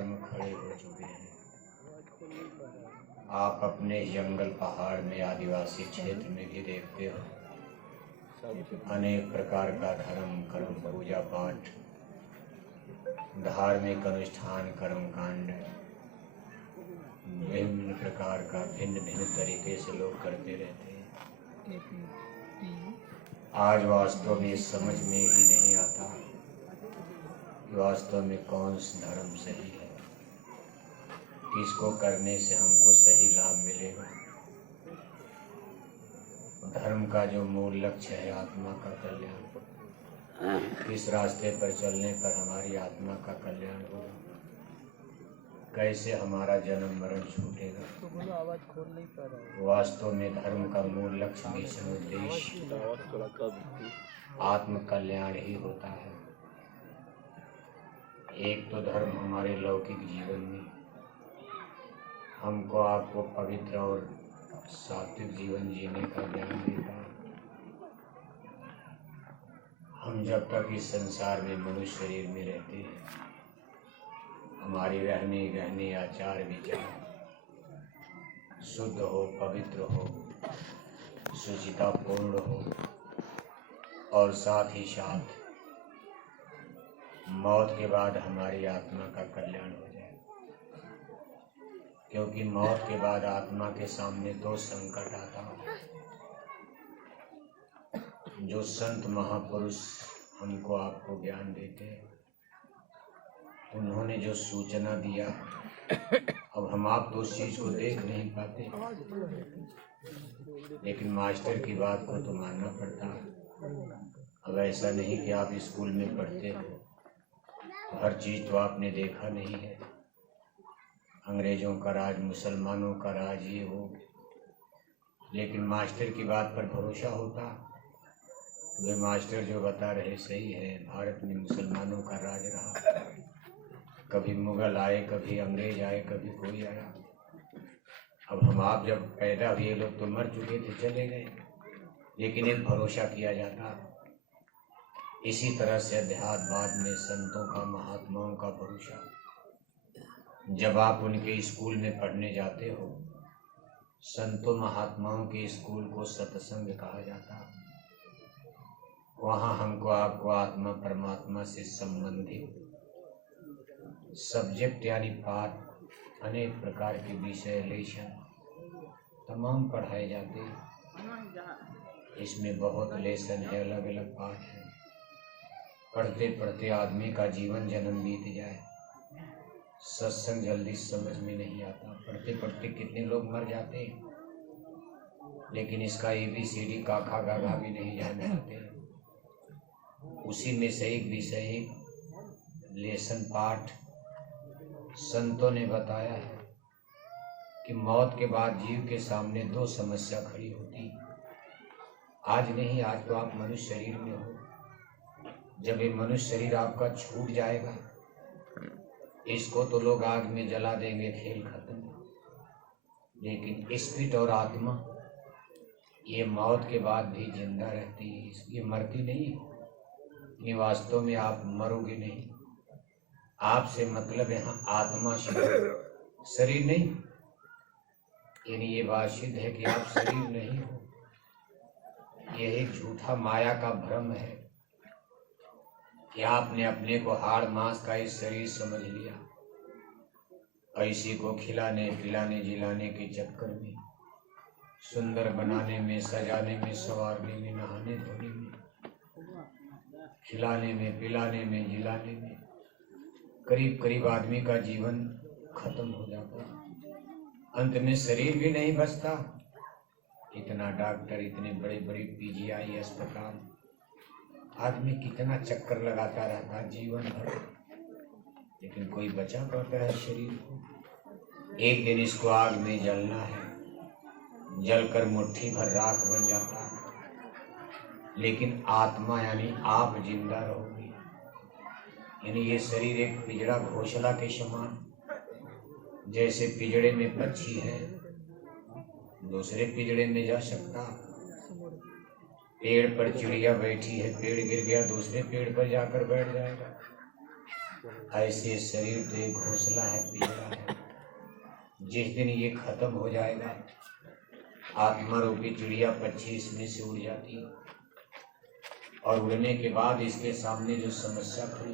धर्म खड़े हो चुके हैं। आप अपने जंगल पहाड़ में आदिवासी क्षेत्र में भी देखते हो, अनेक प्रकार का धर्म कर्म पूजा पाठ धार्मिक अनुष्ठान कर्म कांड विभिन्न प्रकार का भिन्न भिन्न तरीके से लोग करते रहते हैं। आज वास्तव में समझ में ही नहीं आता कि वास्तव में कौन सा धर्म सही है, किसको करने से हमको सही लाभ मिलेगा। धर्म का जो मूल लक्ष्य है आत्मा का कल्याण, किस रास्ते पर चलने पर हमारी आत्मा का कल्याण होगा, कैसे हमारा जन्म मरण छूटेगा। वास्तव में धर्म का मूल लक्ष्य मिशन उद्देश्य आत्म कल्याण ही होता है। एक तो धर्म हमारे लौकिक जीवन में हमको आपको पवित्र और सात्विक जीवन जीने का ज्ञान देता है। हम जब तक इस संसार में मनुष्य शरीर में रहते हैं, हमारी रहने गहने आचार विचार शुद्ध हो, पवित्र हो, शुचितापूर्ण हो और साथ ही साथ मौत के बाद हमारी आत्मा का कल्याण हो जाए। क्योंकि मौत के बाद आत्मा के सामने दो संकट आता है। जो संत महापुरुष हमको आपको ज्ञान देते हैं, उन्होंने जो सूचना दिया, अब हम आप तो उस चीज को देख नहीं पाते, लेकिन मास्टर की बात को तो मानना पड़ता है। अब ऐसा नहीं कि आप स्कूल में पढ़ते हो तो हर चीज तो आपने देखा नहीं है। अंग्रेजों का राज, मुसलमानों का राज, ये हो, लेकिन मास्टर की बात पर भरोसा होता तो वे मास्टर जो बता रहे सही है। भारत में मुसलमानों का राज रहा, कभी मुगल आए, कभी अंग्रेज आए, कभी कोई आया। अब हम आप जब पैदा हुए लोग तो मर चुके थे, चले गए, लेकिन एक भरोसा किया जाता। इसी तरह से अध्यात्मवाद में संतों का, महात्माओं का भरोसा। जब आप उनके स्कूल में पढ़ने जाते हो, संतों महात्माओं के स्कूल को सत्संग कहा जाता। वहाँ हमको आपको आत्मा परमात्मा से संबंधित सब्जेक्ट यानी पाठ, अनेक प्रकार के विषय, लेशन तमाम पढ़ाए जाते हैं। इसमें बहुत लेसन है, अलग अलग पाठ है। पढ़ते पढ़ते आदमी का जीवन जन्म बीत जाए, सत्संग जल्दी समझ में नहीं आता। पढ़ते पढ़ते कितने लोग मर जाते हैं, लेकिन इसका ABCD काखा गागा भी नहीं जान पाते। उसी में से एक विषय लेसन पाठ संतों ने बताया है कि मौत के बाद जीव के सामने दो समस्या खड़ी होती। आज नहीं, आज तो आप मनुष्य शरीर में हो। जब ये मनुष्य शरीर आपका छूट जाएगा, इसको तो लोग आग में जला देंगे, खेल खत्म। लेकिन स्पिरिट और आत्मा ये मौत के बाद भी जिंदा रहती है, ये मरती नहीं है। ये वास्तव में आप मरोगे नहीं। आपसे मतलब यहाँ आत्मा शरीर नहीं। यानी ये बात सिद्ध है कि आप शरीर नहीं हो। यह एक झूठा माया का भ्रम है कि आपने अपने को हाड़ मांस का इस शरीर समझ लिया। ऐसी को खिलाने पिलाने जिलाने के चक्कर में, सुंदर बनाने में, सजाने में, संवारने में, नहाने धोने में, खिलाने में, पिलाने में, जिलाने में करीब करीब आदमी का जीवन खत्म हो जाता। अंत में शरीर भी नहीं बचता। इतना डॉक्टर, इतने बड़े बड़े PGI अस्पताल, आदमी कितना चक्कर लगाता रहता जीवन भर, लेकिन कोई बचा पाता है शरीर को। एक दिन इसको आग में जलना है, जलकर मुट्ठी भर राख बन जाता है, लेकिन आत्मा यानी आप जिंदा रहोगे। यानी ये शरीर एक पिंजड़ा घोंसला के समान, जैसे पिंजड़े में पक्षी है दूसरे पिंजड़े में जा सकता। पेड़ पर चिड़िया बैठी है, पेड़ गिर गया दूसरे पेड़ पर जाकर बैठ जाएगा। ऐसे शरीर तो एक घोंसला है, पिंजरा है। जिस दिन ये खत्म हो जाएगा, आत्मा रूपी चिड़िया पक्षी इसमें से उड़ जाती है और उड़ने के बाद इसके सामने जो समस्या खड़ी